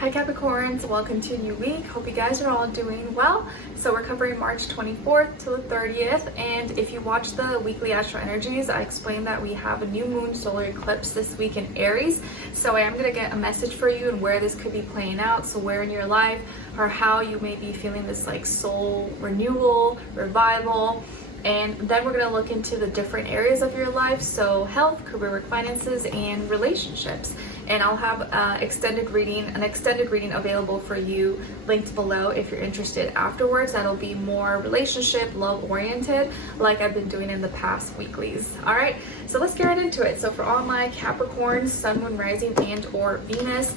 Hi Capricorns, welcome to a new week. Hope you guys are all doing well. So we're covering March 24th to the 30th, and if you watch the weekly astro energies, I explained that we have a new moon solar eclipse this week in Aries. So I am going to get a message for you and where this could be playing out, so where in your life or how you may be feeling this like soul renewal, revival. And then we're going to look into the different areas of your life, so health, career, work, finances, and relationships. And I'll have an extended reading available for you linked below if you're interested afterwards. That'll be more relationship, love oriented, like I've been doing in the past weeklies. All right, so let's get right into it. So for all my Capricorns, Sun, Moon, Rising, and or Venus,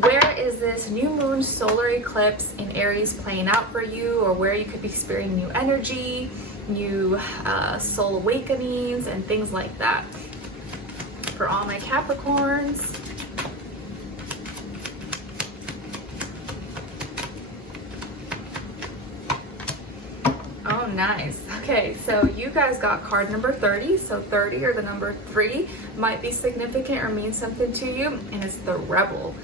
where is this new moon solar eclipse in Aries playing out for you, or where you could be experiencing new energy, new soul awakenings, and things like that? For all my Capricorns, oh nice. Okay, so you guys got card number 30. So 30 or the number 3 might be significant or mean something to you, and it's the Rebel.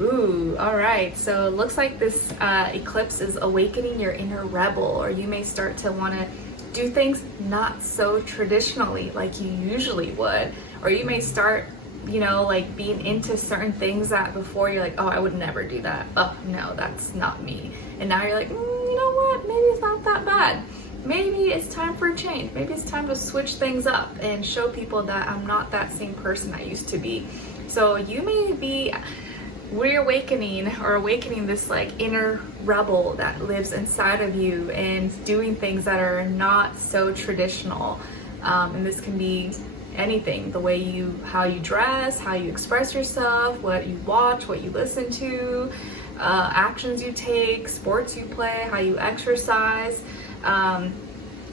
Ooh, all right. So it looks like this eclipse is awakening your inner rebel, or you may start to want to do things not so traditionally like you usually would, or you may start, you know, like being into certain things that before you're like, oh, I would never do that. Oh no, that's not me. And now you're like, you know what? Maybe it's not that bad. Maybe it's time for a change. Maybe it's time to switch things up and show people that I'm not that same person I used to be. So you may be reawakening or awakening this like inner rebel that lives inside of you and doing things that are not so traditional. And this can be anything, the way how you dress, how you express yourself, what you watch, what you listen to, actions you take, sports you play, how you exercise.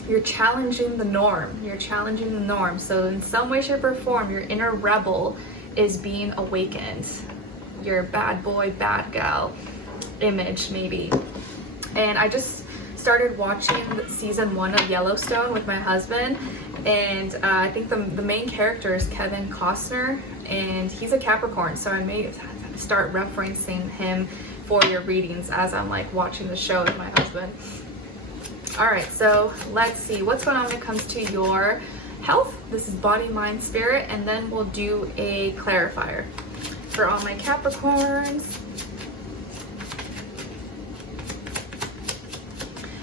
You're challenging the norm. So in some way, shape, or form, your inner rebel is being awakened. Your bad boy, bad gal image, maybe. And I just started watching season 1 of Yellowstone with my husband, and I think the main character is Kevin Costner, and he's a Capricorn, so I may start referencing him for your readings as I'm like watching the show with my husband. All right, so let's see what's going on when it comes to your health. This is body, mind, spirit, and then we'll do a clarifier for all my Capricorns.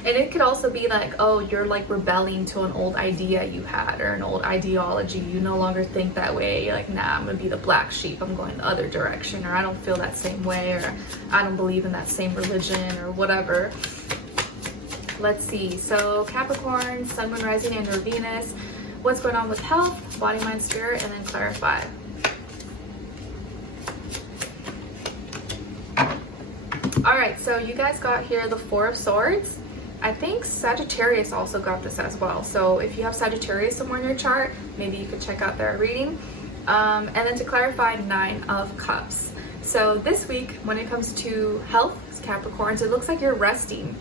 And it could also be like, oh, you're like rebelling to an old idea you had or an old ideology. You no longer think that way. You're like, nah, I'm gonna be the black sheep. I'm going the other direction, or I don't feel that same way, or I don't believe in that same religion, or whatever. Let's see. So Capricorn, Sun, Moon, Rising, and or Venus. What's going on with health, body, mind, spirit, and then clarify. All right, so you guys got here the 4 of Swords. I think Sagittarius also got this as well. So if you have Sagittarius somewhere in your chart, maybe you could check out their reading. And then to clarify, 9 of Cups. So this week, when it comes to health, Capricorns, it looks like you're resting.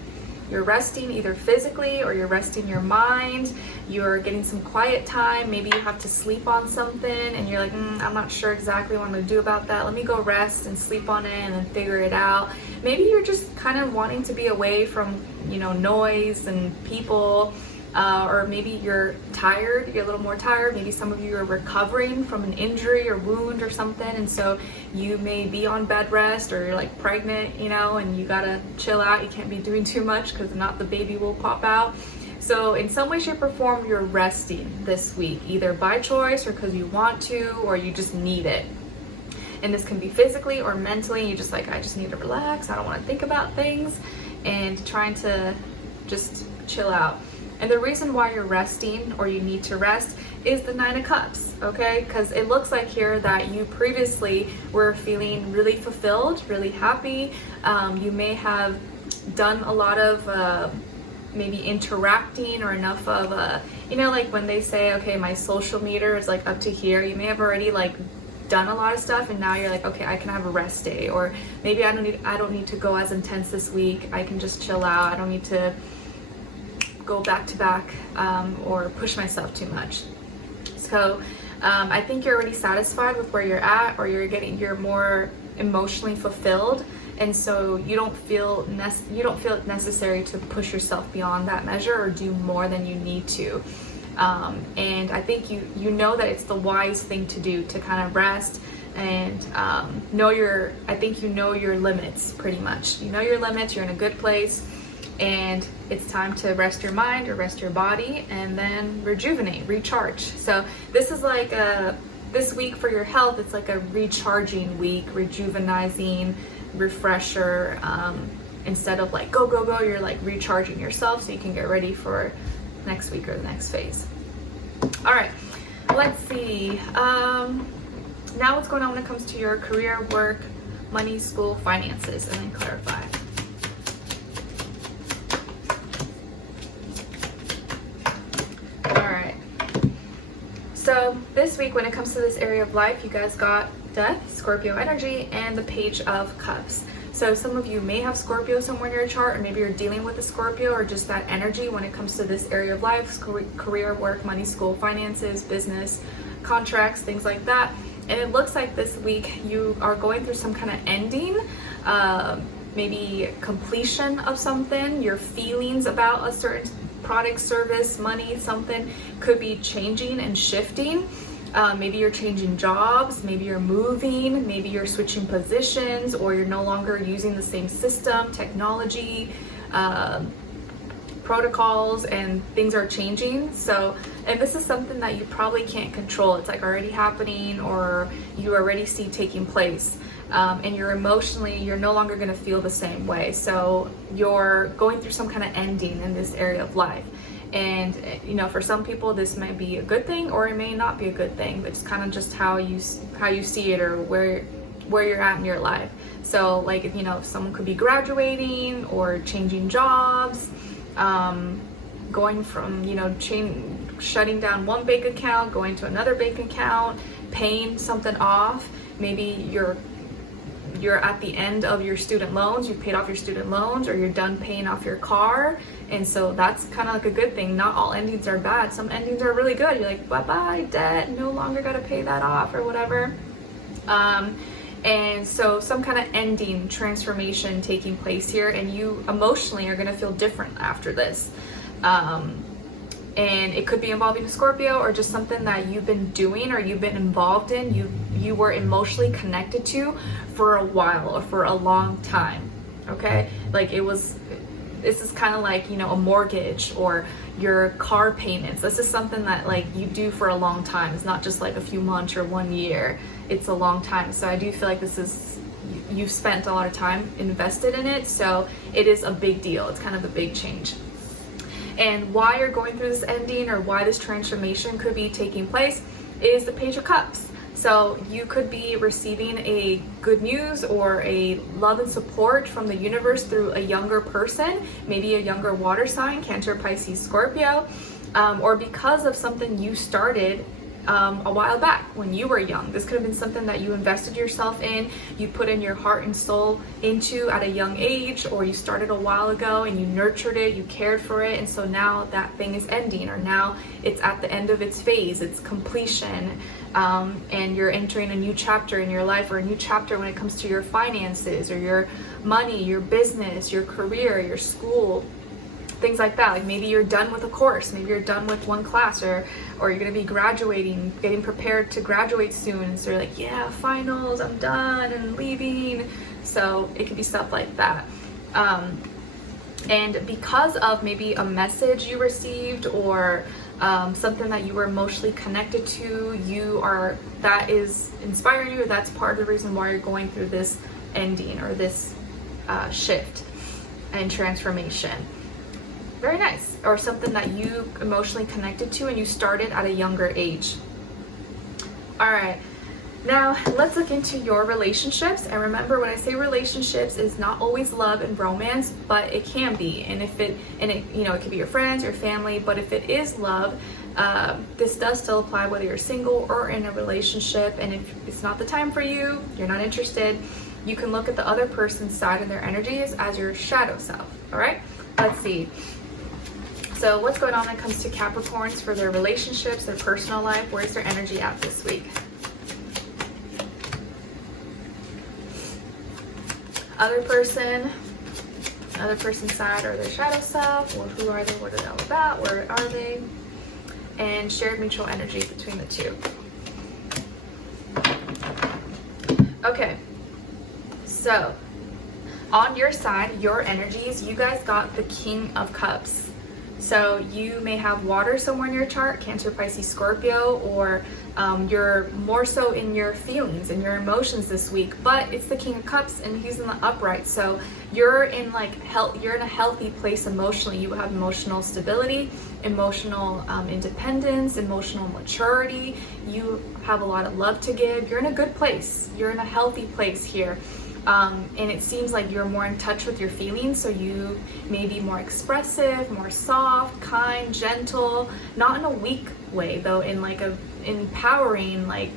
You're resting either physically, or you're resting your mind. You're getting some quiet time. Maybe you have to sleep on something and you're like, I'm not sure exactly what I'm gonna do about that. Let me go rest and sleep on it and then figure it out. Maybe you're just kind of wanting to be away from, you know, noise and people, or maybe you're tired, you're a little more tired. Maybe some of you are recovering from an injury or wound or something, and so you may be on bed rest, or you're like pregnant, you know, and you gotta chill out. You can't be doing too much because not the baby will pop out. So in some way, shape, or form, you're resting this week, either by choice or because you want to, or you just need it. And this can be physically or mentally. You just like, I just need to relax. I don't want to think about things, and trying to just chill out. And the reason why you're resting, or you need to rest, is the 9 of Cups, okay? Because it looks like here that you previously were feeling really fulfilled, really happy. You may have done a lot of maybe interacting, or enough of you know, like when they say, okay, my social meter is like up to here, you may have already like done a lot of stuff, and now you're like, okay, I can have a rest day, or maybe I don't need to go as intense this week. I can just chill out. I don't need to go back to back or push myself too much. So I think you're already satisfied with where you're at, or you're more emotionally fulfilled, and so you don't feel it necessary to push yourself beyond that measure or do more than you need to. And I think you know that it's the wise thing to do, to kind of rest and I think you know your limits pretty much. You know your limits, you're in a good place, and it's time to rest your mind or rest your body and then rejuvenate, recharge. So this is like this week for your health, it's like a recharging week, rejuvenizing, refresher. Instead of like go, you're like recharging yourself so you can get ready for next week or the next phase. All right, let's see. Now what's going on when it comes to your career, work, money, school, finances, and then clarify. All right. So this week when it comes to this area of life, you guys got Death, Scorpio energy, and the Page of Cups. So some of you may have Scorpio somewhere in your chart, or maybe you're dealing with a Scorpio or just that energy when it comes to this area of life, career, work, money, school, finances, business, contracts, things like that. And it looks like this week you are going through some kind of ending, maybe completion of something. Your feelings about a certain product, service, money, something could be changing and shifting. Maybe you're changing jobs, maybe you're moving, maybe you're switching positions, or you're no longer using the same system, technology, protocols, and things are changing. So, and this is something that you probably can't control. It's like already happening, or you already see taking place. And you're no longer going to feel the same way. So you're going through some kind of ending in this area of life. And for some people this might be a good thing, or it may not be a good thing, but it's kind of just how you see it, or where you're at in your life. So like, someone could be graduating or changing jobs, going from, shutting down one bank account, going to another bank account, paying something off. Maybe you're at the end of your student loans, you paid off your student loans, or you're done paying off your car. And so that's kind of like a good thing. Not all endings are bad. Some endings are really good. You're like, bye-bye debt, no longer got to pay that off or whatever. And so some kind of ending, transformation taking place here, and you emotionally are going to feel different after this. And it could be involving a Scorpio, or just something that you've been doing or you've been involved in, you were emotionally connected to for a while or for a long time. Okay, like this is kind of like, a mortgage or your car payments. This is something that like you do for a long time. It's not just like a few months or 1 year. It's a long time. So I do feel like you've spent a lot of time invested in it. So it is a big deal. It's kind of a big change. And why you're going through this ending, or why this transformation could be taking place, is the Page of Cups. So you could be receiving a good news or a love and support from the universe through a younger person, maybe a younger water sign, Cancer, Pisces, Scorpio, or because of something you started a while back when you were young. This could have been something that you invested yourself in, you put in your heart and soul into at a young age, or you started a while ago and you nurtured it, you cared for it, and so now that thing is ending, or now it's at the end of its phase, its completion, and you're entering a new chapter in your life, or a new chapter when it comes to your finances, or your money, your business, your career, your school, things like that. Like maybe you're done with a course, maybe you're done with one class, or you're going to be graduating, getting prepared to graduate soon. So you're like, yeah, finals, I'm done and leaving. So it could be stuff like that. And because of maybe a message you received, or something that you were emotionally connected to, that is inspiring you, or that's part of the reason why you're going through this ending, or this shift and transformation. Very nice. Or something that you emotionally connected to and you started at a younger age. All right, now let's look into your relationships. And remember, when I say relationships, is not always love and romance, but it can be. And it could be your friends, your family, but if it is love, this does still apply whether you're single or in a relationship. And if it's not the time for you, you're not interested, you can look at the other person's side and their energies as your shadow self. All right, let's see. So what's going on when it comes to Capricorns for their relationships, their personal life? Where's their energy at this week? Other person's side or their shadow self, or who are they, what are they all about, where are they, and shared mutual energy between the two. Okay, so on your side, your energies, you guys got the King of Cups. So you may have water somewhere in your chart, Cancer, Pisces, Scorpio, or you're more so in your feelings and your emotions this week, but it's the King of Cups and he's in the upright. So you're in you're in a healthy place emotionally. You have emotional stability, emotional independence, emotional maturity. You have a lot of love to give. You're in a good place. You're in a healthy place here. And it seems like you're more in touch with your feelings, so you may be more expressive, more soft, kind, gentle, not in a weak way though, in like a empowering, like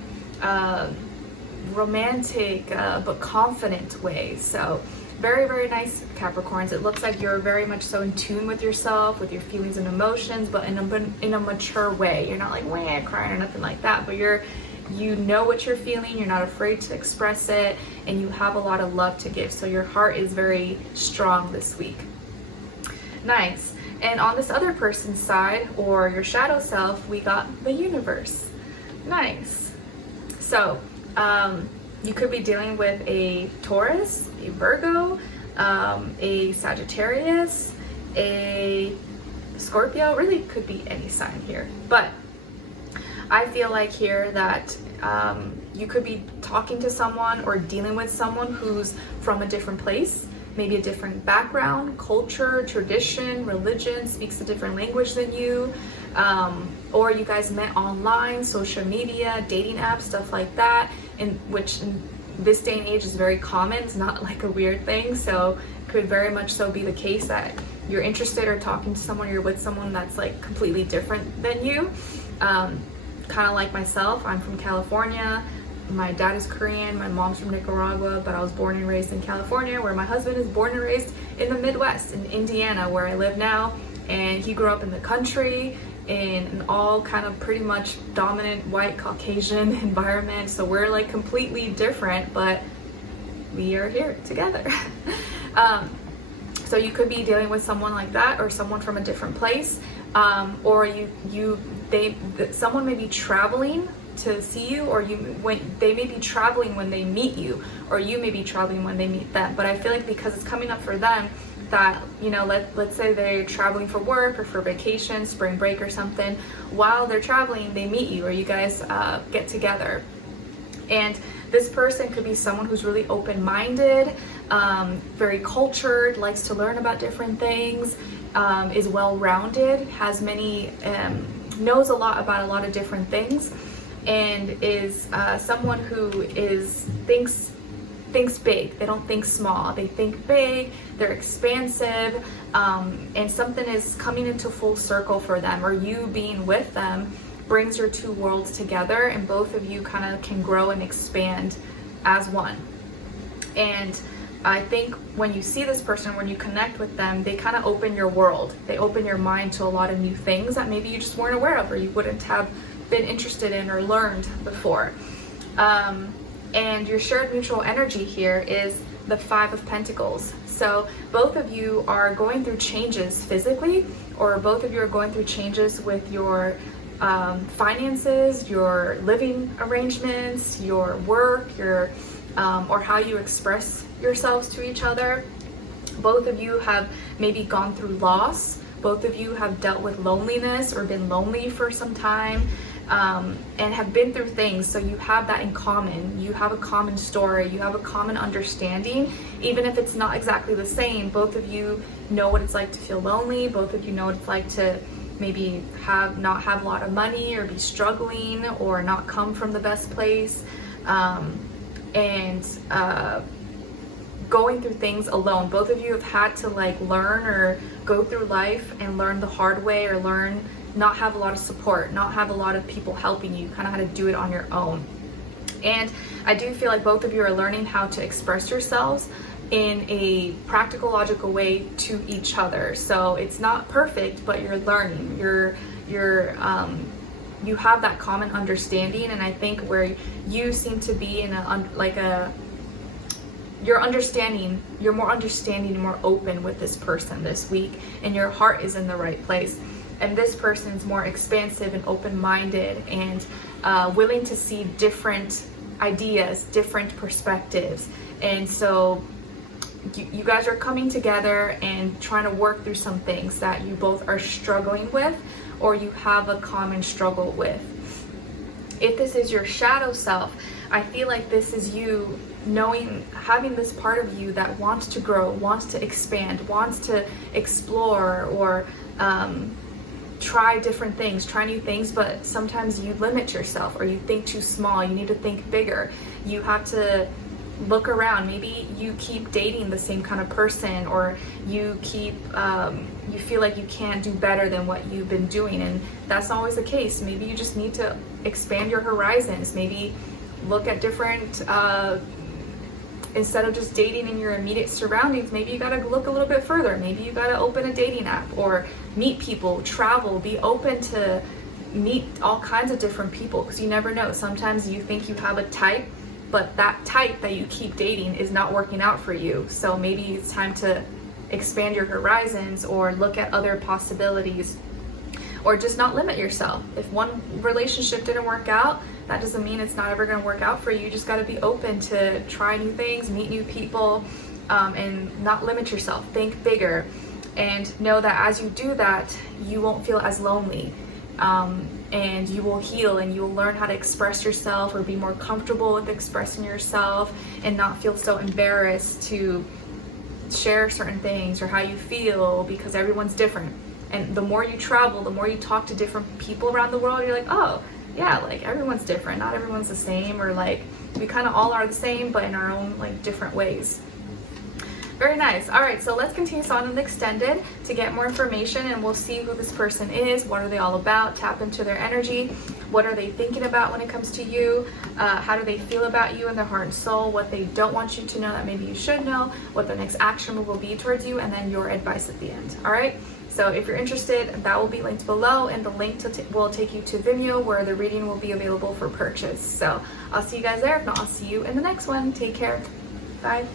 romantic but confident way. So very, very nice, Capricorns. It looks like you're very much so in tune with yourself, with your feelings and emotions, but in a mature way. You're not like wah, crying or nothing like that, but you know what you're feeling, you're not afraid to express it, and you have a lot of love to give. So your heart is very strong this week. Nice. And on this other person's side, or your shadow self, we got the universe. Nice. So you could be dealing with a Taurus, a Virgo, a Sagittarius, a Scorpio. Really could be any sign here, but I feel like here that you could be talking to someone or dealing with someone who's from a different place, maybe a different background, culture, tradition, religion, speaks a different language than you, or you guys met online, social media, dating apps, stuff like that, which in this day and age is very common. It's not like a weird thing, so could very much so be the case that you're interested or talking to someone, you're with someone that's like completely different than you. Kind of like myself, I'm from California. My dad is Korean, my mom's from Nicaragua, but I was born and raised in California, where my husband is born and raised in the Midwest, in Indiana, where I live now. And he grew up in the country, in an all kind of pretty much dominant white Caucasian environment. So we're like completely different, but we are here together. So you could be dealing with someone like that, or someone from a different place, or someone may be traveling to see you, or they may be traveling when they meet you, or you may be traveling when they meet them. But I feel like because it's coming up for them that, you know, let's say they're traveling for work or for vacation, spring break or something, while they're traveling they meet you, or you guys get together. And this person could be someone who's really open-minded, very cultured, likes to learn about different things, is well-rounded, has many knows a lot about a lot of different things, and is someone who thinks big. They don't think small. They think big. They're expansive, and something is coming into full circle for them, or you being with them brings your two worlds together, and both of you kind of can grow and expand as one. And I think when you see this person, when you connect with them, they kind of open your world. They open your mind to a lot of new things that maybe you just weren't aware of, or you wouldn't have been interested in or learned before. And your shared mutual energy here is the Five of Pentacles. So both of you are going through changes physically, or both of you are going through changes with your finances, your living arrangements, your work, your or how you express yourselves to each other. Both of you have maybe gone through loss. Both of you have dealt with loneliness or been lonely for some time, and have been through things. So you have that in common. You have a common story. You have a common understanding. Even if it's not exactly the same, both of you know what it's like to feel lonely. Both of you know what it's like to maybe not have a lot of money, or be struggling, or not come from the best place, and going through things alone. Both of you have had to like learn or go through life and learn the hard way, or not have a lot of support, not have a lot of people helping you, kind of how to do it on your own. And I do feel like both of you are learning how to express yourselves in a practical, logical way to each other. So it's not perfect, but you're learning. You have that common understanding, and I think where you seem to be in you're more understanding and more open with this person this week, and your heart is in the right place. And this person's more expansive and open-minded and willing to see different ideas, different perspectives. And so you guys are coming together and trying to work through some things that you both are struggling with, or you have a common struggle with. If this is your shadow self, I feel like this is you having this part of you that wants to grow, wants to expand, wants to explore, or try different things, try new things, but sometimes you limit yourself, or you think too small. You need to think bigger. You have to look around. Maybe you keep dating the same kind of person, or you feel like you can't do better than what you've been doing, and that's not always the case. Maybe you just need to expand your horizons. Maybe look at different instead of just dating in your immediate surroundings, maybe you gotta look a little bit further. Maybe you gotta open a dating app, or meet people, travel, be open to meet all kinds of different people, because you never know. Sometimes you think you have a type, but that type that you keep dating is not working out for you. So maybe it's time to expand your horizons, or look at other possibilities, or just not limit yourself. If one relationship didn't work out, that doesn't mean it's not ever going to work out for you. You just got to be open to try new things, meet new people, and not limit yourself. Think bigger, and know that as you do that, you won't feel as lonely, and you will heal, and you will learn how to express yourself, or be more comfortable with expressing yourself, and not feel so embarrassed to share certain things or how you feel, because everyone's different. And the more you travel, the more you talk to different people around the world, you're like, oh yeah, like everyone's different, not everyone's the same, or like we kind of all are the same, but in our own like different ways. Very nice. All right, so let's continue on in the extended to get more information, and we'll see who this person is, what are they all about, tap into their energy, what are they thinking about when it comes to you, how do they feel about you in their heart and soul, what they don't want you to know that maybe you should know, what their next action move will be towards you, and then your advice at the end. All right, so if you're interested, that will be linked below, and the link will take you to Vimeo, where the reading will be available for purchase. So I'll see you guys there. If not, I'll see you in the next one. Take care. Bye.